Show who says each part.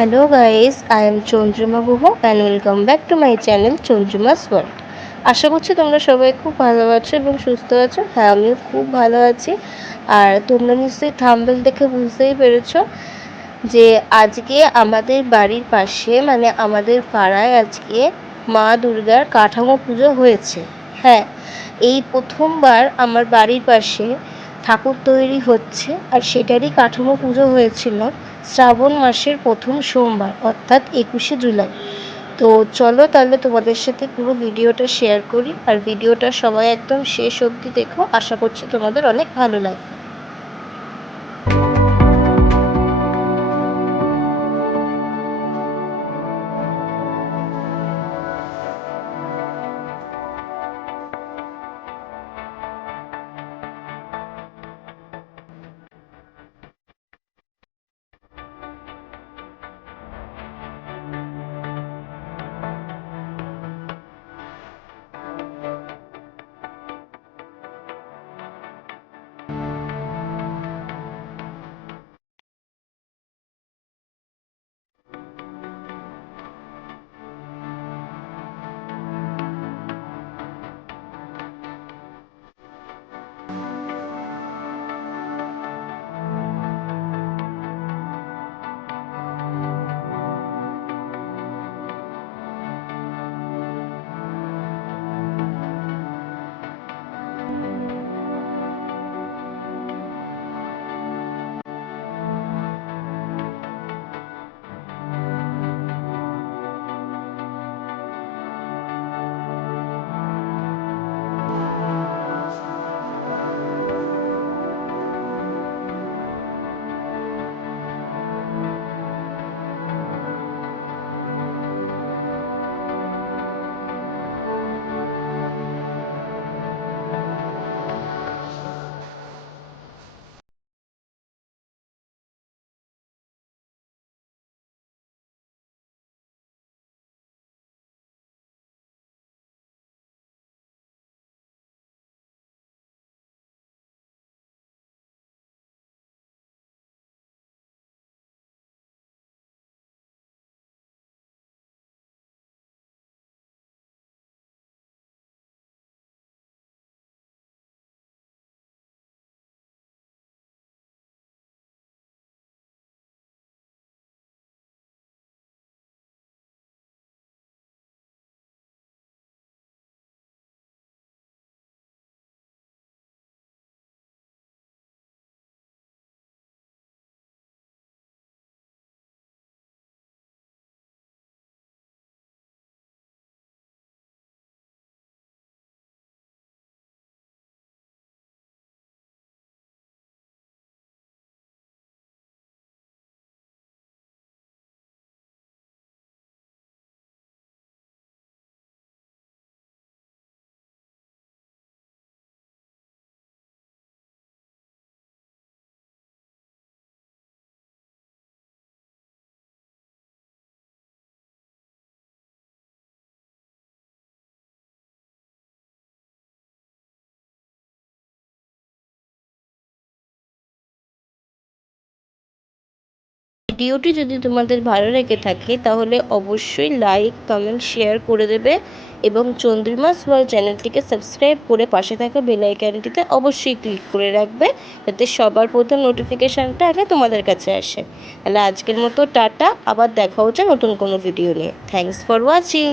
Speaker 1: Hello guys I am Chandrima Guha and welcome back to my channel Chandrima's world আশা করছি তোমরা সবাই খুব ভালো আছো এবং সুস্থ আছো। হ্যাঁ আমিও খুব ভালো আছি। আর তোমরা নিশ্চয়ই থাম্বেল দেখে বুঝতেই পেরেছ যে আজকে আমাদের বাড়ির পাশে মানে আমাদের পাড়ায় আজকে মা দুর্গার কাঠামো পুজো হয়েছে। হ্যাঁ এই প্রথমবার আমার বাড়ির পাশে ঠাকুর তৈরি হচ্ছে আর সেটারই কাঠামো পুজো হয়েছিল। শ্রাবণ মাসের প্রথম সোমবার, অর্থাৎ একুশে জুলাই। তো চলো তাহলে তোমাদের সাথে পুরো ভিডিওটা শেয়ার করি। আর ভিডিওটা সবাই একদম শেষ অবধি দেখো। আশা করছি তোমাদের অনেক ভালো লাগবে। Bye. ভিডিওটি যদি তোমাদের ভালো লেগে থাকে, তাহলে অবশ্যই লাইক কমেন্ট শেয়ার করে দেবে এবং চন্দ্রিমাস ওয়ার্ল্ড চ্যানেলটিকে সাবস্ক্রাইব করে পাশে থাকা বেল আইকনটিতে অবশ্যই ক্লিক করে রাখবে, যাতে সবার প্রথম নোটিফিকেশানটা আগে তোমাদের কাছে আসে। তাহলে আজকের মতো টাটা, আবার দেখা হচ্ছে নতুন কোনো ভিডিও নিয়ে। Thanks for watching